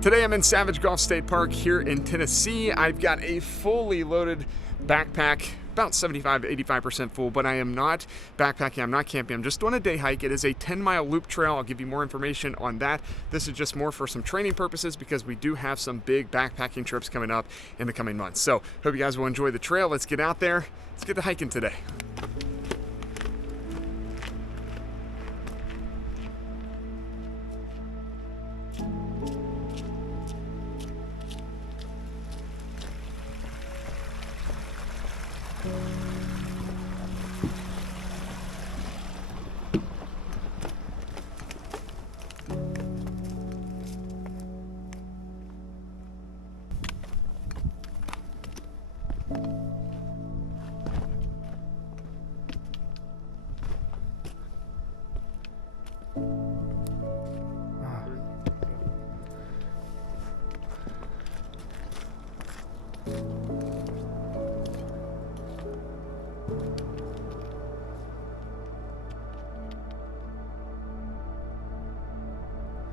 Today I'm in Savage Gulf State Park here in Tennessee. I've got a fully loaded backpack, about 75 to 85% full, but I am not backpacking, I'm not camping, I'm just doing a day hike. It is a 10-mile loop trail. I'll give you more information on that. This is just more for some training purposes because we do have some big backpacking trips coming up in the coming months. So hope you guys will enjoy the trail. Let's get out there. Let's get to hiking today.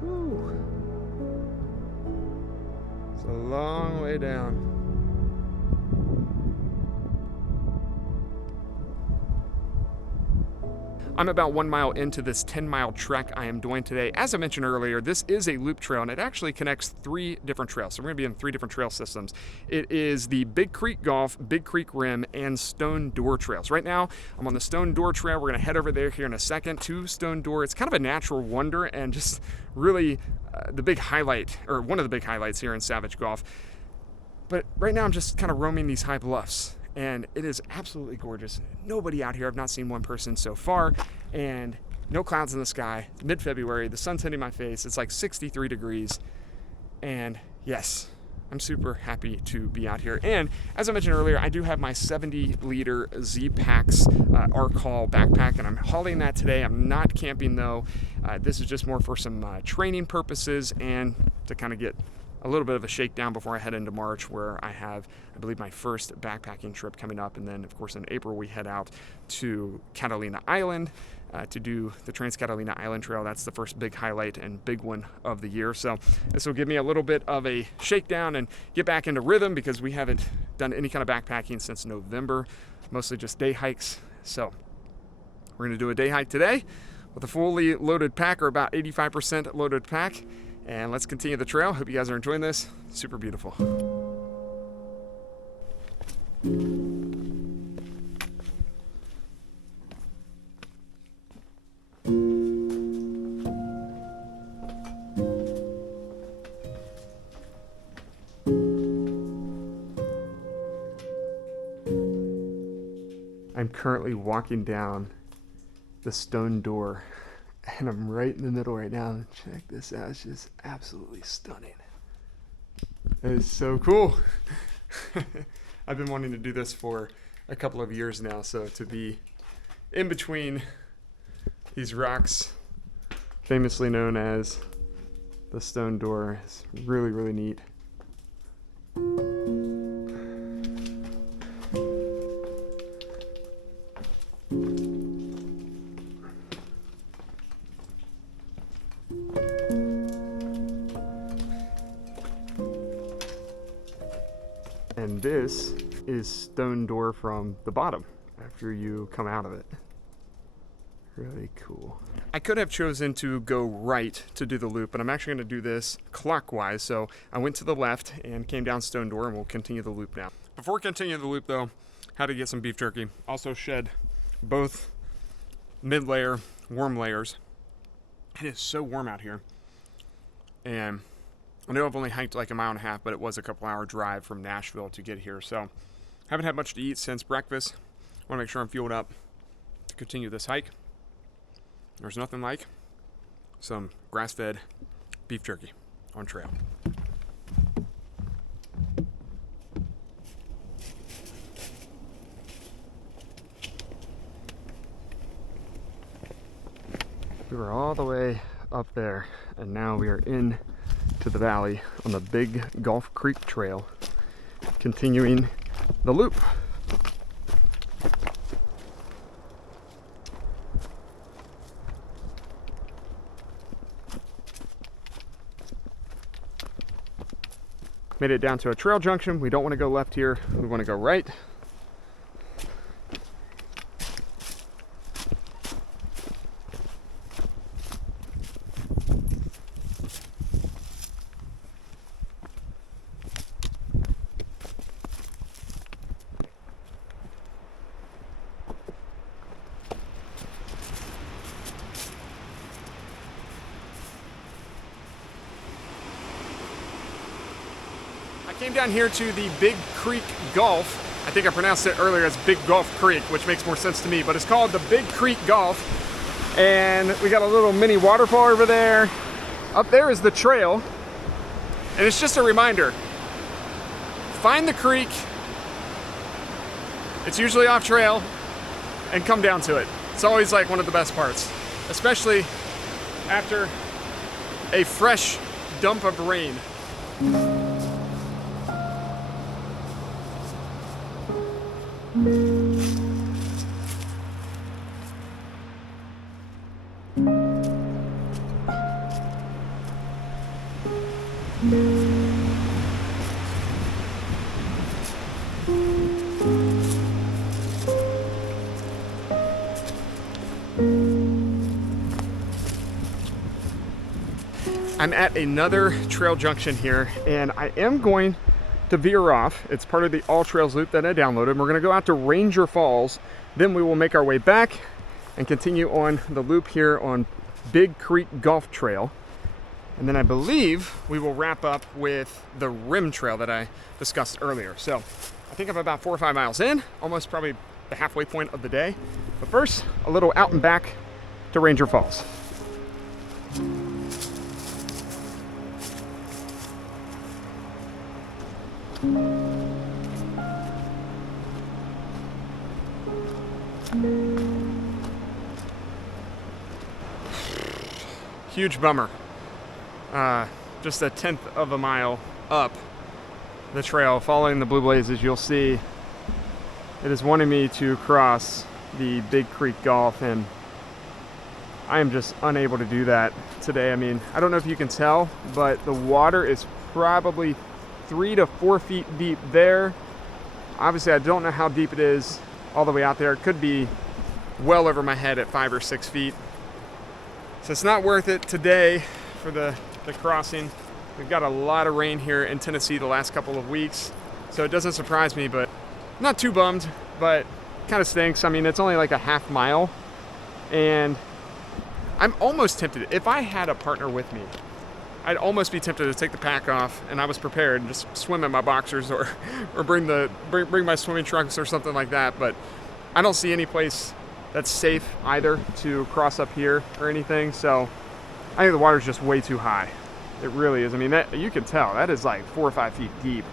Whew. It's a long way down. I'm about 1 mile into this 10-mile trek I am doing today. As I mentioned earlier, this is a loop trail and it actually connects 3 different trails. So we're gonna be in 3 different trail systems. It is the Big Creek Golf, Big Creek Rim, and Stone Door trails. Right now, I'm on the Stone Door trail. We're gonna head over there here in a second to Stone Door. It's kind of a natural wonder and just really the big highlight, or one of the big highlights here in Savage Gulf. But right now I'm just kind of roaming these high bluffs. And it is absolutely gorgeous. Nobody out here. I've not seen one person so far. And no clouds in the sky. Mid-February, the sun's hitting my face. It's like 63 degrees. And yes, I'm super happy to be out here. And as I mentioned earlier, I do have my 70-liter Z-Packs Arc Haul backpack, and I'm hauling that today. I'm not camping though. This is just more for some training purposes and to kind of get a little bit of a shakedown before I head into March, where I have, I believe, my first backpacking trip coming up. And then, of course, in April, we head out to Catalina Island to do the Trans-Catalina Island Trail. That's the first big highlight and big one of the year. So this will give me a little bit of a shakedown and get back into rhythm because we haven't done any kind of backpacking since November, mostly just day hikes. So we're going to do a day hike today with a fully loaded pack, or about 85% loaded pack. And let's continue the trail. Hope you guys are enjoying this. Super beautiful. I'm currently walking down the Stone Door. And I'm right in the middle right now. Check this out. It's just absolutely stunning. It is so cool. I've been wanting to do this for a couple of years now. So to be in between these rocks, famously known as the Stone Door, is really, really neat. And this is Stone Door from the bottom after you come out of it. Really cool. I could have chosen to go right to do the loop, but I'm actually going to do this clockwise. So I went to the left and came down Stone Door, and we'll continue the loop now. Before we continue the loop though, how to get some beef jerky. Also shed both mid-layer warm layers. It is so warm out here. And I know I've only hiked like a mile and a half, but it was a couple-hour drive from Nashville to get here. So haven't had much to eat since breakfast. Want to make sure I'm fueled up to continue this hike. There's nothing like some grass-fed beef jerky on trail. We were all the way up there, and now we are in to the valley on the Big Gulf Creek Trail, continuing the loop. Made it down to a trail junction. We don't want to go left here. We want to go right. Came down here to the Big Creek Gulf. I think I pronounced it earlier as Big Gulf Creek, which makes more sense to me, but it's called the Big Creek Gulf. And we got a little mini waterfall over there. Up there is the trail. And it's just a reminder, find the creek, it's usually off trail, and come down to it. It's always like one of the best parts, especially after a fresh dump of rain. I'm at another trail junction here, and I am going to veer off. It's part of the All Trails loop that I downloaded. We're gonna go out to Ranger Falls, then we will make our way back and continue on the loop here on Big Creek Gulf Trail. And then I believe we will wrap up with the Rim Trail that I discussed earlier. So I think I'm about 4 or 5 miles in, almost probably the halfway point of the day. But first, a little out and back to Ranger Falls. Huge bummer. Just a 1/10 of a mile up the trail, following the blue blazes, you'll see it is wanting me to cross the Big Creek Gulf, and I am just unable to do that today. I mean, I don't know if you can tell, but the water is probably 3 to 4 feet deep there. Obviously, I don't know how deep it is all the way out there. It could be well over my head at 5 or 6 feet. So it's not worth it today for the crossing. We've got a lot of rain here in Tennessee the last couple of weeks, so it doesn't surprise me, but not too bummed, but kind of stinks. I mean, it's only like a half mile, and I'm almost tempted. If I had a partner with me, I'd almost be tempted to take the pack off, and I was prepared and just swim in my boxers or bring my swimming trunks or something like that. But I don't see any place that's safe either to cross up here or anything. So I think the water's just way too high. It really is. I mean, that you can tell that is like 4 or 5 feet deep.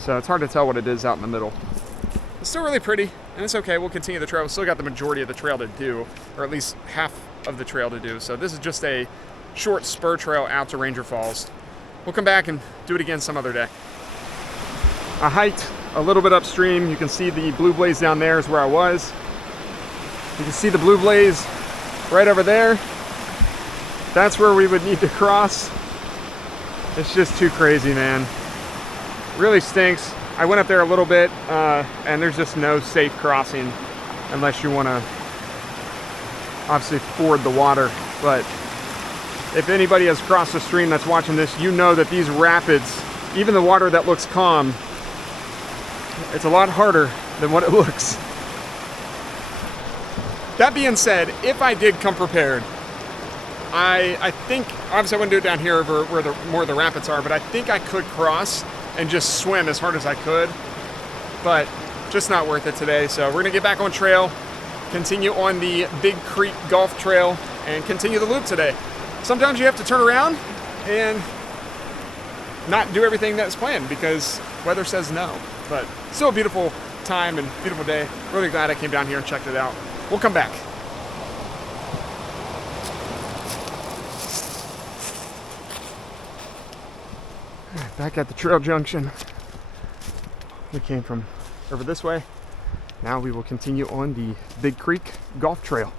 So it's hard to tell what it is out in the middle. It's still really pretty, and it's okay. We'll continue the trail. We've still got the majority of the trail to do, or at least half of the trail to do. So this is just a short spur trail out to Ranger Falls. We'll come back and do it again some other day. I hiked a little bit upstream. You can see the blue blaze down there is where I was. You can see the blue blaze right over there. That's where we would need to cross. It's just too crazy, man. Really stinks. I went up there a little bit, and there's just no safe crossing unless you want to obviously ford the water. But if anybody has crossed the stream that's watching this, you know that these rapids, even the water that looks calm, it's a lot harder than what it looks. That being said, if I did come prepared, I think, obviously I wouldn't do it down here where more of the rapids are, but I think I could cross and just swim as hard as I could, but just not worth it today. So we're gonna get back on trail, continue on the Big Creek Gulf Trail, and continue the loop today. Sometimes you have to turn around and not do everything that's planned because weather says no, but still a beautiful time and beautiful day. Really glad I came down here and checked it out. We'll come back. Back at the trail junction. We came from over this way. Now we will continue on the Big Creek Golf Trail.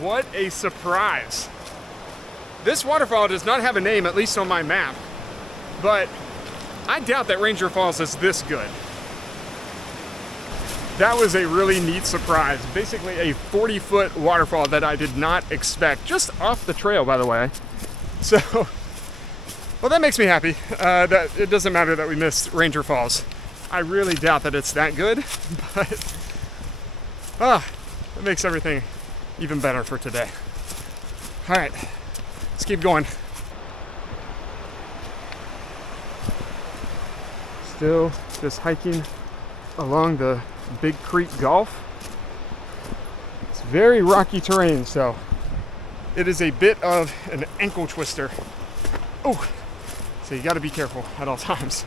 What a surprise. This waterfall does not have a name, at least on my map, but I doubt that Ranger Falls is this good. That was a really neat surprise. Basically a 40-foot waterfall that I did not expect, just off the trail, by the way. So, well, that makes me happy. That it doesn't matter that we missed Ranger Falls. I really doubt that it's that good, but it makes everything even better for today. All right, let's keep going. Still just hiking along the Big Creek Gulf. It's very rocky terrain, so it is a bit of an ankle twister. Oh, so you gotta be careful at all times.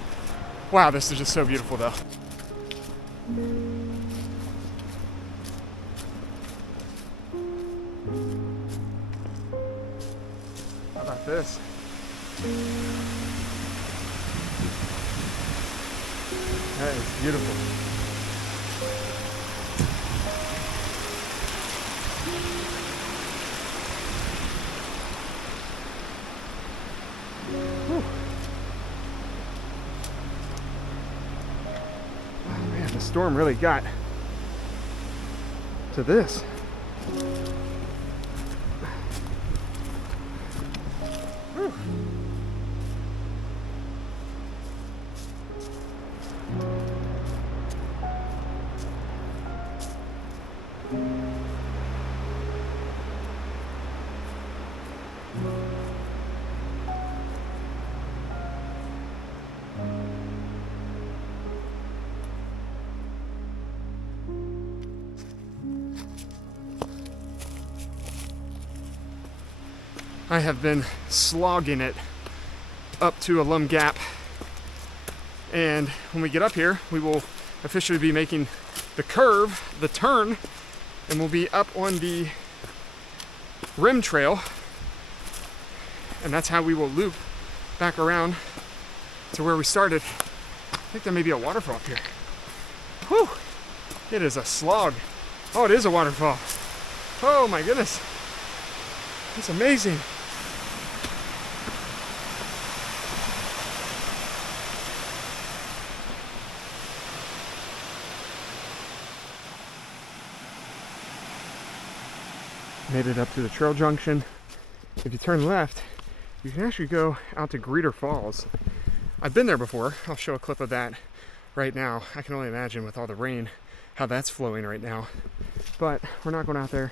Wow, this is just so beautiful though. How about this? That is beautiful. Whew. Oh man, the storm really got to this. Whew. I have been slogging it up to Alum Gap, and when we get up here we will officially be making the curve, the turn, and we'll be up on the rim trail, and that's how we will loop back around to where we started. I think there may be a waterfall up here. Whew! It is a slog. Oh, it is a waterfall. Oh my goodness. It's amazing. Made it up to the trail junction. If you turn left, you can actually go out to Greeter Falls. I've been there before. I'll show a clip of that right now. I can only imagine with all the rain how that's flowing right now. But we're not going out there.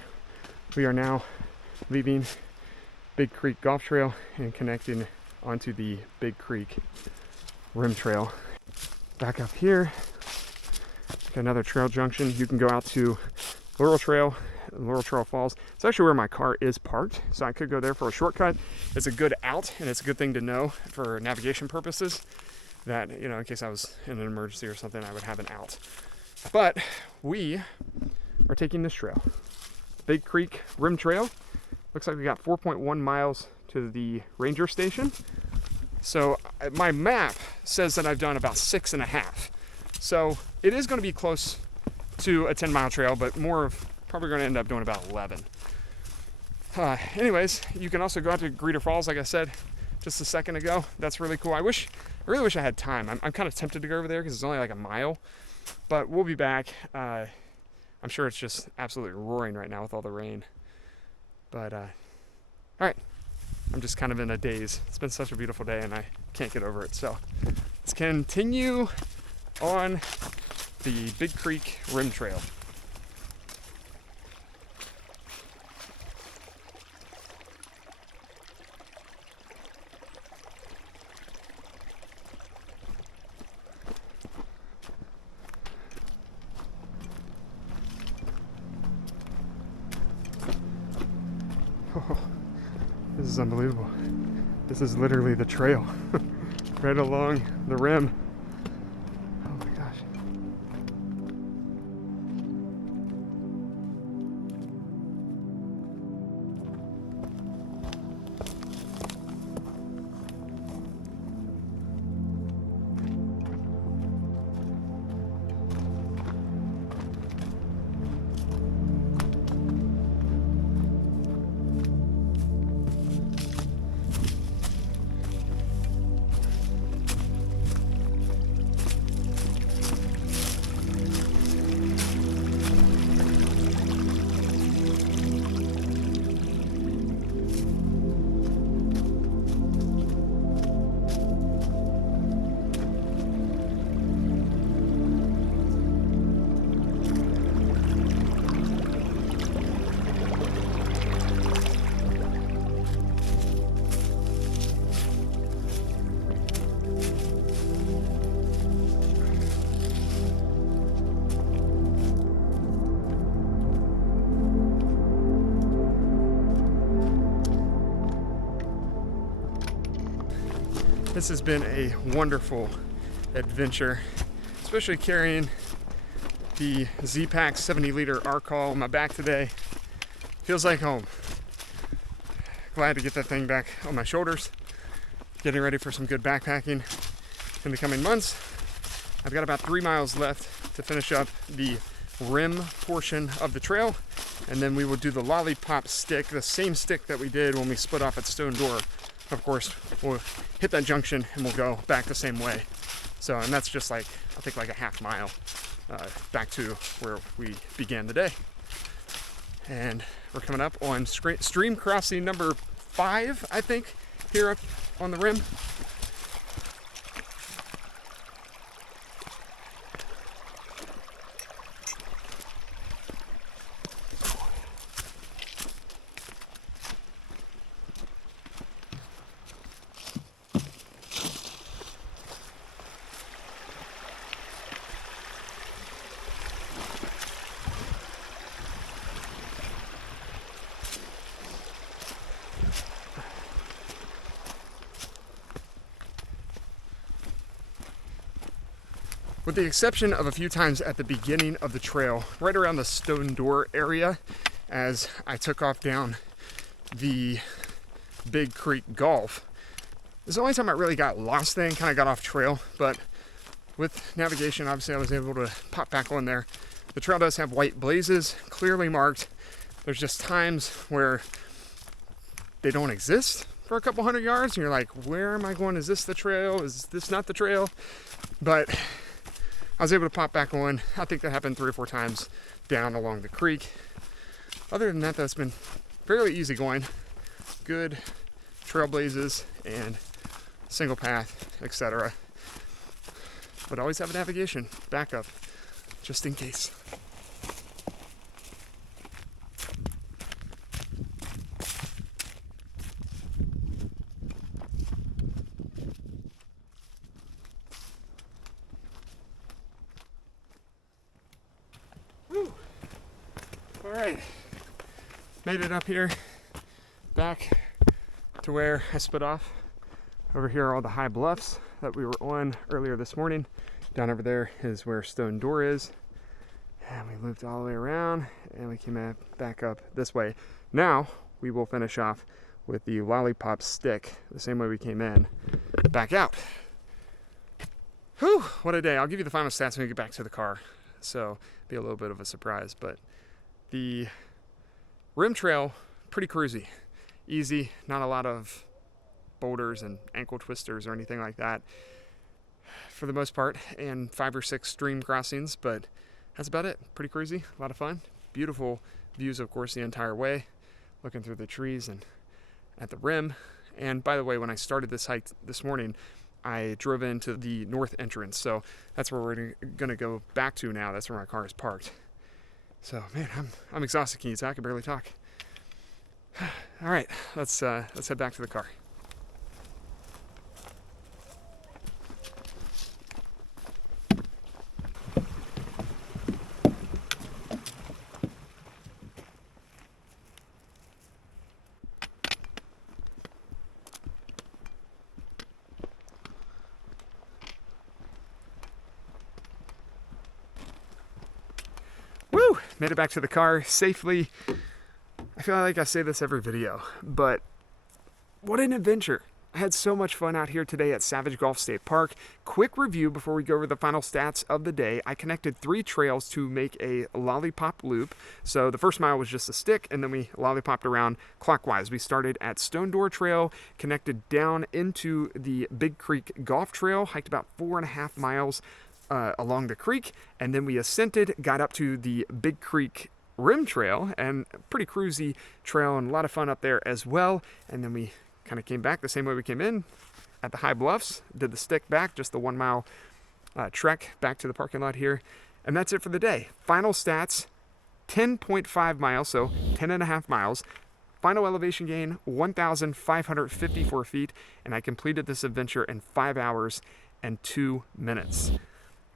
We are now leaving Big Creek Golf Trail and connecting onto the Big Creek Rim Trail. Back up here, got another trail junction. You can go out to Laurel Trail Falls. It's actually where my car is parked, so I could go there for a shortcut. It's a good out, and it's a good thing to know for navigation purposes that, you know, in case I was in an emergency or something, I would have an out. But we are taking this trail, Big Creek Rim Trail. Looks like we got 4.1 miles to the ranger station. So my map says that I've done about 6.5. So it is going to be close to a 10-mile trail, but more of probably going to end up doing about 11. Anyways, you can also go out to Greeter Falls, like I said just a second ago. That's really cool. I really wish I had time. I'm kind of tempted to go over there because it's only like a mile, but we'll be back. I'm sure it's just absolutely roaring right now with all the rain. But, all right. I'm just kind of in a daze. It's been such a beautiful day and I can't get over it. So let's continue on the Big Creek Rim Trail. This is unbelievable. This is literally the trail right along the rim. Oh my gosh. This has been a wonderful adventure, especially carrying the Z-Pack 70-liter Arcall on my back today. Feels like home. Glad to get that thing back on my shoulders. Getting ready for some good backpacking in the coming months. I've got about 3 miles left to finish up the rim portion of the trail, and then we will do the lollipop stick, the same stick that we did when we split off at Stone Door. Of course, we'll hit that junction and we'll go back the same way. So, and that's just like, I think like a half mile back to where we began the day. And we're coming up on stream crossing number 5, I think, here up on the rim. With the exception of a few times at the beginning of the trail, right around the Stone Door area, as I took off down the Big Creek Gulf, this is the only time I really got lost then, kind of got off trail, but with navigation, obviously I was able to pop back on there. The trail does have white blazes, clearly marked. There's just times where they don't exist for a couple hundred yards, and you're like, where am I going? Is this the trail? Is this not the trail? But I was able to pop back on. I think that happened 3 or 4 times down along the creek. Other than that, that's been fairly easy going. Good trail blazes and single path, etc. But always have a navigation backup, just in case. Woo. All right, made it up here, back to where I split off. Over here are all the high bluffs that we were on earlier this morning. Down over there is where Stone Door is. And we looped all the way around and we came back up this way. Now we will finish off with the lollipop stick, the same way we came in, back out. Whew, what a day. I'll give you the final stats when we get back to the car. So be a little bit of a surprise, but the rim trail, pretty cruisy, easy, not a lot of boulders and ankle twisters or anything like that for the most part, and 5 or 6 stream crossings, but that's about it. Pretty cruisy, a lot of fun. Beautiful views, of course, the entire way, looking through the trees and at the rim. And by the way, when I started this hike this morning, I drove into the north entrance, so that's where we're gonna go back to now. That's where my car is parked. So man, I'm exhausted. Can you tell? I can barely talk. All right, let's head back to the car. made it back to the car safely. I feel like I say this every video, but what an adventure. I had so much fun out here today at Savage Gulf State Park. Quick review before we go over the final stats of the day. I connected 3 trails to make a lollipop loop. So the first mile was just a stick, and then we lollipopped around clockwise. We started at Stone Door Trail, connected down into the Big Creek Golf Trail, hiked about 4.5 miles along the creek, and then we ascended, got up to the Big Creek Rim Trail, and a pretty cruisy trail and a lot of fun up there as well. And then we kind of came back the same way we came in at the high bluffs, did the stick back, just the 1 mile trek back to the parking lot here. And that's it for the day. Final stats, 10.5 miles, so 10.5 miles. Final elevation gain, 1,554 feet. And I completed this adventure in 5 hours and 2 minutes.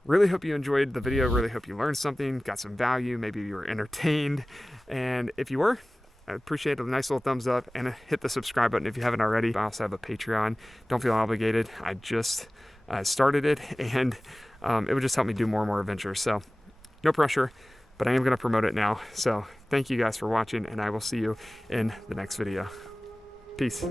Really hope you enjoyed the video. Really hope you learned something, got some value. Maybe you were entertained. And if you were, I appreciate a nice little thumbs up, and hit the subscribe button if you haven't already. I also have a Patreon. Don't feel obligated. I just started it, and it would just help me do more and more adventures. So no pressure, but I am going to promote it now. So thank you guys for watching, and I will see you in the next video. Peace.